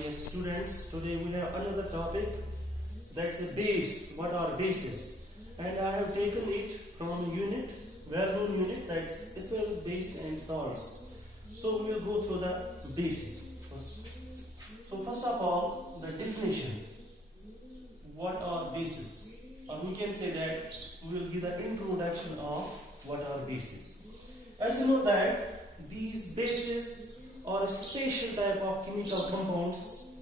dear students. Today we have another topic, that's a base. What are bases? And I have taken it from a unit, well-known unit, that's acid, base and salts. So we will go through the bases first. So first of all, the definition. What are bases? Or we can say that we will give the introduction of what are bases. As you know that these bases are a special type of chemical compounds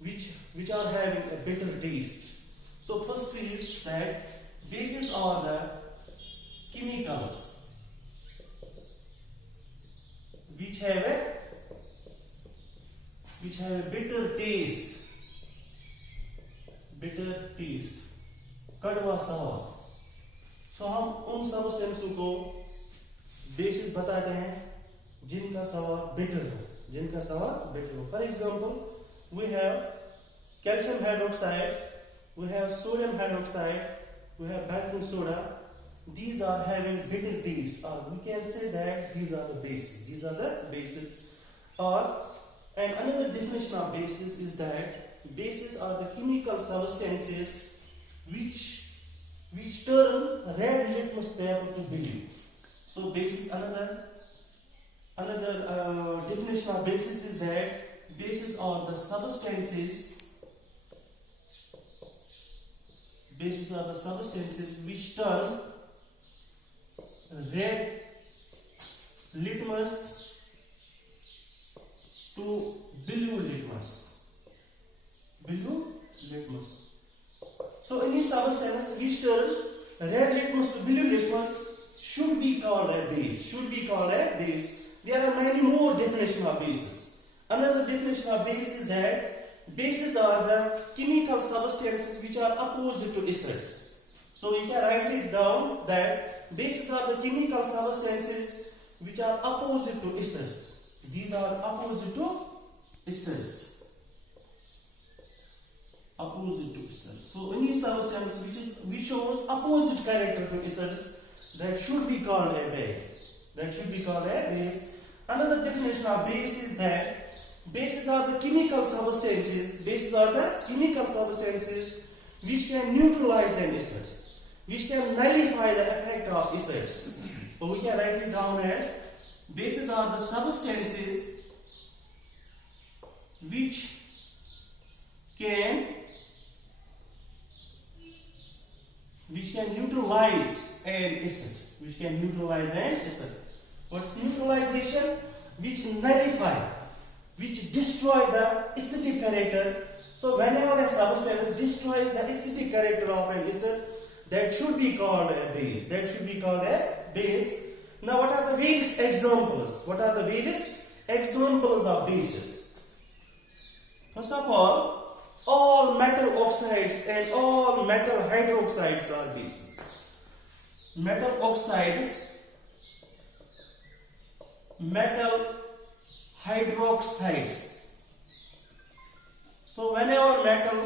which are having a bitter taste. So first is that bases are the chemicals which have a bitter taste. कड़वा स्वाद. सो हम उन सब्सटेंसों को basis बताते हैं जिनका स्वाद bitter हो. For example, we have calcium hydroxide, we have sodium hydroxide, we have baking soda. These are having bitter taste, or we can say that these are the bases. And another definition of bases is that bases are the chemical substances which turn red litmus paper to blue. So bases, another definition of bases is that bases are the substances which turn red litmus to blue litmus. So any substance which turn red litmus to blue litmus should be called a base. There are many more definitions of bases. Another definition of base is that bases are the chemical substances which are opposite to acids. So you can write it down that bases are the chemical substances which are opposite to acids. These are opposite to acids. So any substance which shows opposite character to acids, that should be called a base. Another definition of base is that bases are the chemical substances which can neutralize an acid, which can nullify the effect of acids. So we can write it down as bases are the substances which can neutralize an acid. What's neutralization? Which nullify, which destroy the acidic character. So whenever a substance destroys the acidic character of an acid, that should be called a base. Now what are the various examples? Of bases? First of all metal oxides and all metal hydroxides are bases. Metal oxides, metal hydroxides. So whenever metal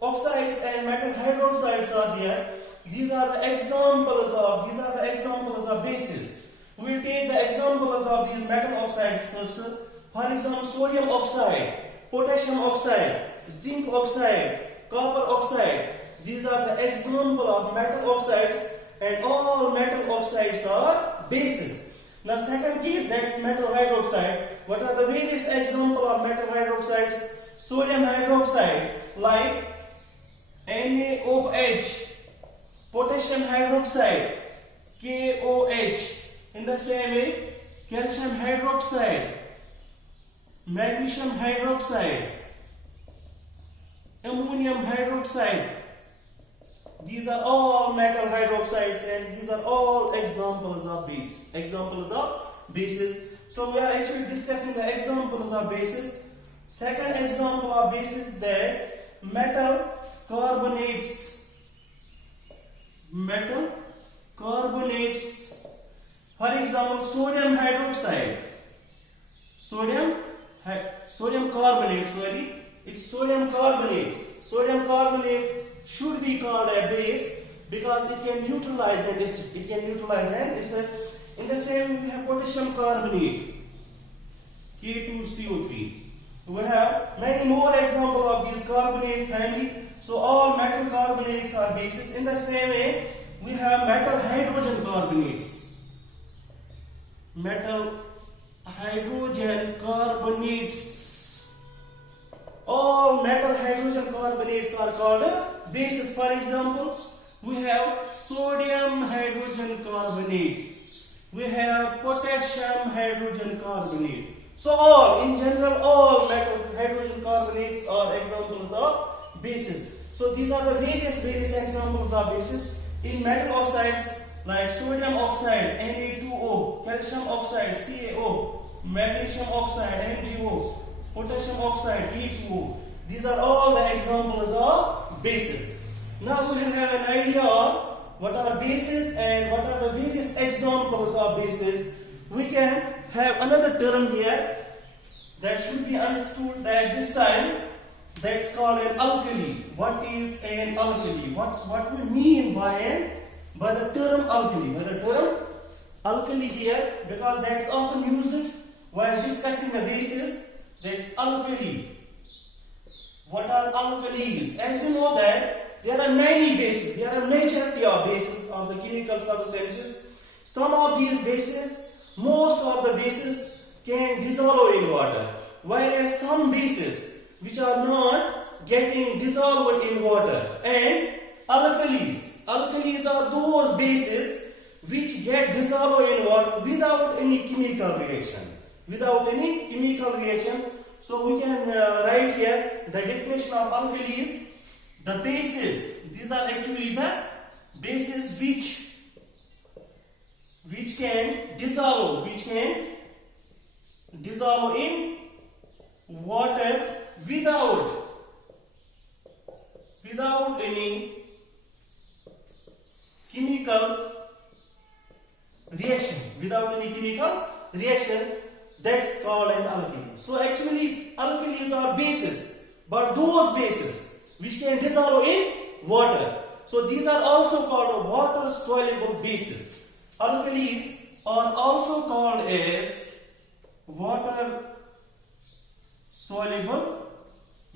oxides and metal hydroxides are there, these are the examples of bases. We will take the examples of these metal oxides first. For example, sodium oxide, potassium oxide, zinc oxide, copper oxide. These are the example of metal oxides, and all metal oxides are bases. Now second case, that's metal hydroxide. What are the various examples of metal hydroxides? Sodium hydroxide like NaOH, potassium hydroxide KOH. In the same way, calcium hydroxide, magnesium hydroxide, ammonium hydroxide. These are all metal hydroxides, and these are all examples of bases. So we are actually discussing the examples of bases. Second example of bases is that metal carbonates. For example, sodium hydroxide, sodium carbonate. It's sodium carbonate. Sodium carbonate should be called a base because it can neutralize an acid. In the same way, we have potassium carbonate, K2CO3. We have many more examples of these carbonate family. So all metal carbonates are bases. In the same way, we have metal hydrogen carbonates. Metal hydrogen carbonates. All metal hydrogen carbonates are called bases. For example, we have sodium hydrogen carbonate. We have potassium hydrogen carbonate. So all, in general, all metal hydrogen carbonates are examples of bases. So these are the various examples of bases. In metal oxides like sodium oxide Na2O, calcium oxide CaO, magnesium oxide MgO, potassium oxide K2O. These are all the examples of bases. Now we have an idea of what are bases and what are the various examples of bases. We can have another term here that should be understood at this time. That's called an alkali. What is an alkali? What we mean by the term alkali? By the term alkali here, because that's often used while discussing the bases. That's alkali. What are alkalis? As you know that there are many bases. There are majority of bases of the chemical substances. Some of these bases, most of the bases can dissolve in water, whereas some bases which are not getting dissolved in water. And alkalis are those bases which get dissolved in water without any chemical reaction. So we can write here the definition of alkalis. The bases, these are actually the bases which can dissolve in water without any chemical reaction. That's called an alkali. So actually alkalis are bases, but those bases which can dissolve in water. So these are also called water soluble bases. Alkalis are also called as water soluble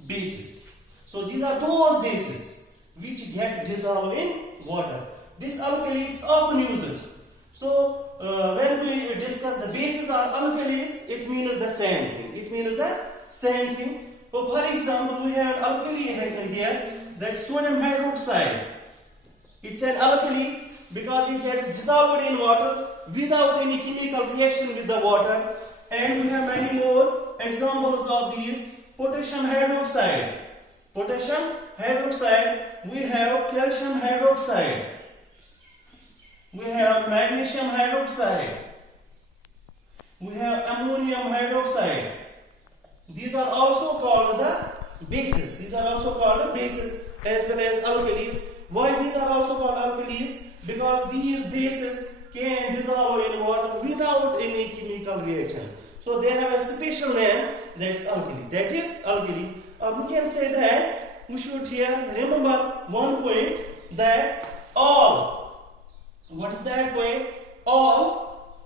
bases. So these are those bases which get dissolved in water. This alkali is often used. So when we discuss the bases are alkalis, it means the same thing. So for example, we have an alkali here, that's sodium hydroxide. It's an alkali because it gets dissolved in water without any chemical reaction with the water. And we have many more examples of these. Potassium hydroxide, we have calcium hydroxide, we have magnesium hydroxide, we have ammonium hydroxide. These are also called the bases. As well as alkalis. Why these are also called alkalis? Because these bases can dissolve in water without any chemical reaction. So they have a special name, that's alkali. That is alkali. We can say that we should here remember one point, that all. What is that point? All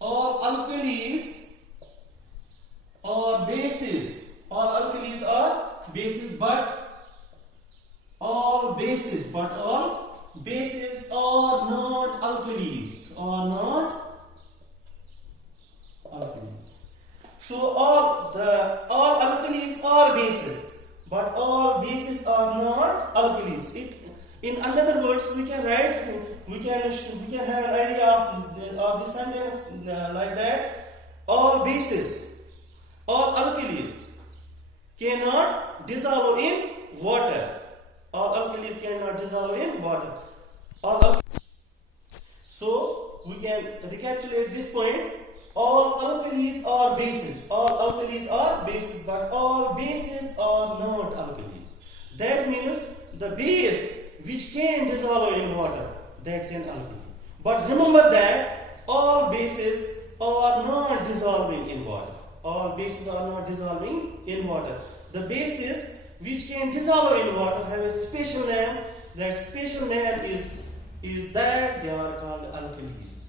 alkalis are bases. All alkalis are bases, but all bases are not alkalis. So all alkalis are bases, but all bases are not alkalis. In other words, we can have an idea of the sentence like that. All alkalis cannot dissolve in water. So we can recapitulate this point. All alkalis are bases, but all bases are not alkalis. That means the base which can dissolve in water, that's an alkali. But remember that all bases are not dissolving in water. The bases which can dissolve in water have a special name. That special name is that they are called alkalis.